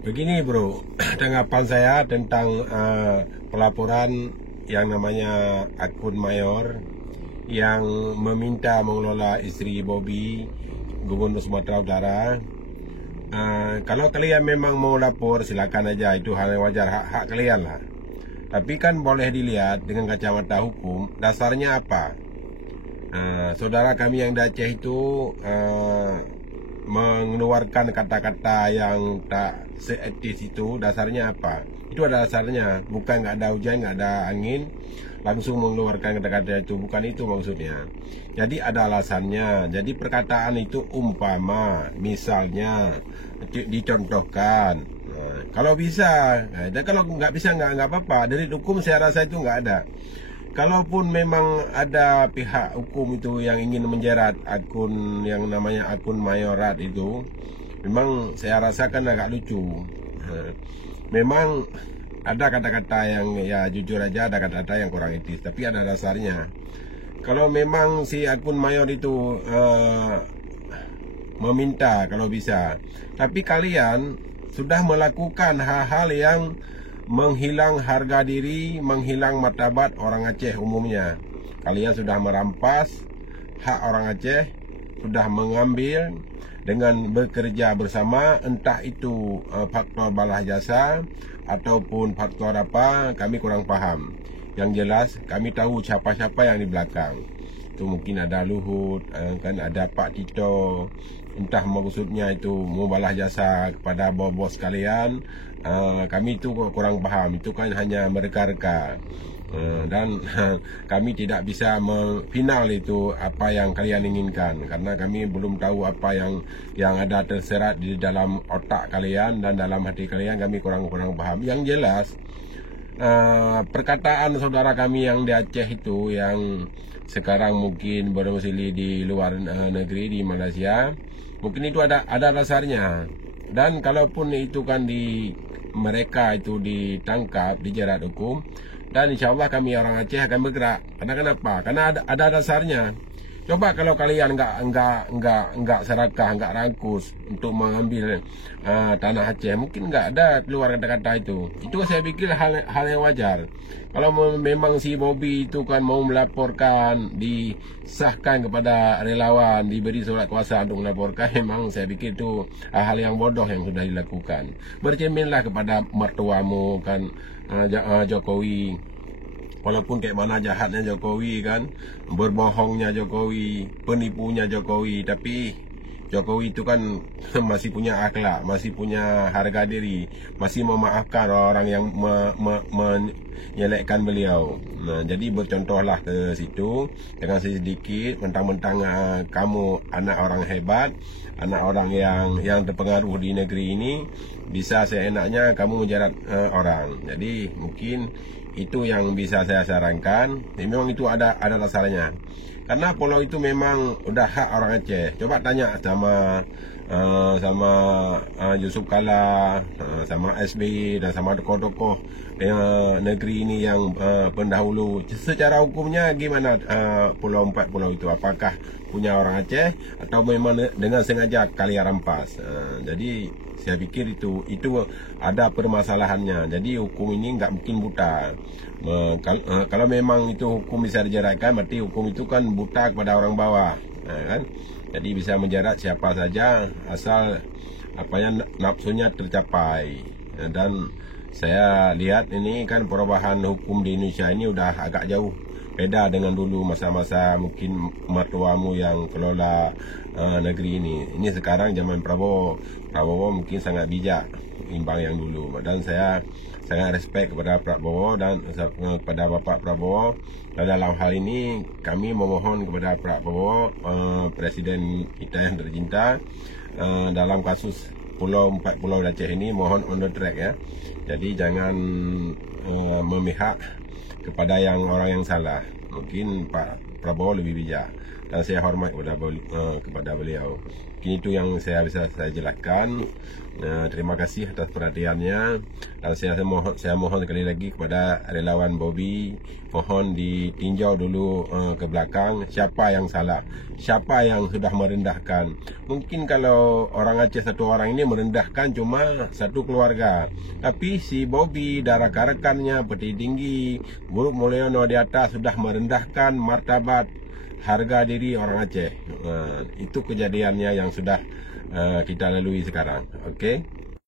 Begini bro, tanggapan saya tentang pelaporan yang namanya akun mayor yang meminta mengelola isteri Bobby, Gubernur Sumatera Utara. Kalau kalian memang mau lapor, silakan aja, itu hal yang wajar, hak kalian lah. Tapi kan boleh dilihat dengan kacamata hukum, dasarnya apa? Saudara kami yang di Aceh itu mengeluarkan kata-kata yang tak seetis itu, dasarnya apa? Itu ada dasarnya, bukan nggak ada hujan, nggak ada angin, langsung mengeluarkan kata-kata itu, bukan itu maksudnya. Jadi ada alasannya. Jadi perkataan itu umpama, misalnya dicontohkan. Kalau bisa, dan kalau nggak bisa nggak apa-apa. Dari hukum saya rasa itu nggak ada. Kalaupun memang ada pihak hukum itu yang ingin menjerat akun yang namanya akun mayorat itu, memang saya rasakan agak lucu. Memang ada kata-kata yang ya jujur aja, ada kata-kata yang kurang etis, tapi ada dasarnya. Kalau memang si akun mayor itu meminta kalau bisa, tapi kalian sudah melakukan hal-hal yang menghilang harga diri, menghilang martabat orang Aceh umumnya. Kalian sudah merampas hak orang Aceh, sudah mengambil dengan bekerja bersama, entah itu faktor balas jasa ataupun faktor apa, kami kurang paham. Yang jelas kami tahu siapa-siapa yang di belakang. Itu mungkin ada Luhut, kan ada Pak Tito, entah maksudnya itu mau balas jasa kepada bos-bos kalian. Kami itu kurang paham, itu kan hanya mereka-reka, dan kami tidak bisa final itu apa yang kalian inginkan, karena kami belum tahu apa yang ada terserat di dalam otak kalian dan dalam hati kalian. Kami kurang paham. Yang jelas perkataan saudara kami yang di Aceh itu, yang sekarang mungkin berdomisili di luar negeri, di Malaysia, mungkin itu ada dasarnya. Dan kalaupun itu kan mereka itu ditangkap, dijerat hukum, dan insya Allah kami orang Aceh akan bergerak. Karena kenapa? Karena ada dasarnya. Coba kalau kalian enggak serakah, enggak rangkus untuk mengambil tanah Aceh, mungkin enggak ada keluar kata-kata itu. Itu saya pikir hal yang wajar. Kalau memang si Bobby itu kan mau melaporkan, disahkan kepada relawan, diberi surat kuasa untuk melaporkan, memang saya pikir itu hal yang bodoh yang sudah dilakukan. Bercerminlah kepada mertuamu kan, Jokowi. Walaupun kayak mana jahatnya Jokowi kan, berbohongnya Jokowi, penipunya Jokowi, tapi Jokowi itu kan masih punya akhlak, masih punya harga diri, masih memaafkan orang yang menyelekkan beliau. Nah, jadi bercontohlah ke situ, jangan sedikit mentang-mentang kamu anak orang hebat, anak orang yang terpengaruh di negeri ini, bisa seenaknya kamu menjerat orang. Jadi mungkin itu yang bisa saya sarankan. Memang itu ada dasarnya. Karena pulau itu memang udah hak orang Aceh. Coba tanya sama Yusuf Kala, sama SBY, dan sama tokoh-tokoh negeri ini yang pendahulu. Secara hukumnya gimana empat pulau itu? Apakah punya orang Aceh atau memang dengan sengaja kalian rampas? Jadi saya pikir itu ada permasalahannya. Jadi hukum ini nggak mungkin buta. Kalau memang itu hukum bisa dijeratkan, berarti hukum itu kan buta kepada orang bawah, kan? Jadi bisa menjerat siapa saja asal nafsunya tercapai. Dan saya lihat ini kan perubahan hukum di Indonesia ini udah agak jauh beda dengan dulu masa-masa mungkin mertuamu yang kelola negeri ini. Ini sekarang zaman Prabowo mungkin sangat bijak imbang yang dulu. Dan saya sangat respect kepada Prabowo dan kepada Bapak Prabowo. Dan dalam hal ini kami memohon kepada Prabowo, Presiden kita yang tercinta, dalam kasus empat pulau Aceh ini, mohon on the track ya. Jadi jangan memihak kepada orang yang salah. Mungkin Pak Prabowo lebih bijak, dan saya hormat kepada beliau. Mungkin itu yang saya bisa jelaskan. Terima kasih atas perhatiannya. Dan saya mohon sekali lagi kepada relawan Bobby, mohon ditinjau dulu ke belakang siapa yang salah, siapa yang sudah merendahkan. Mungkin kalau orang Aceh satu orang ini merendahkan cuma satu keluarga, tapi si Bobby, darah rekannya, peti tinggi, Buruk Mulyono di atas sudah merendahkan martabat harga diri orang Aceh. Itu kejadiannya yang sudah kita lalui sekarang. Okey.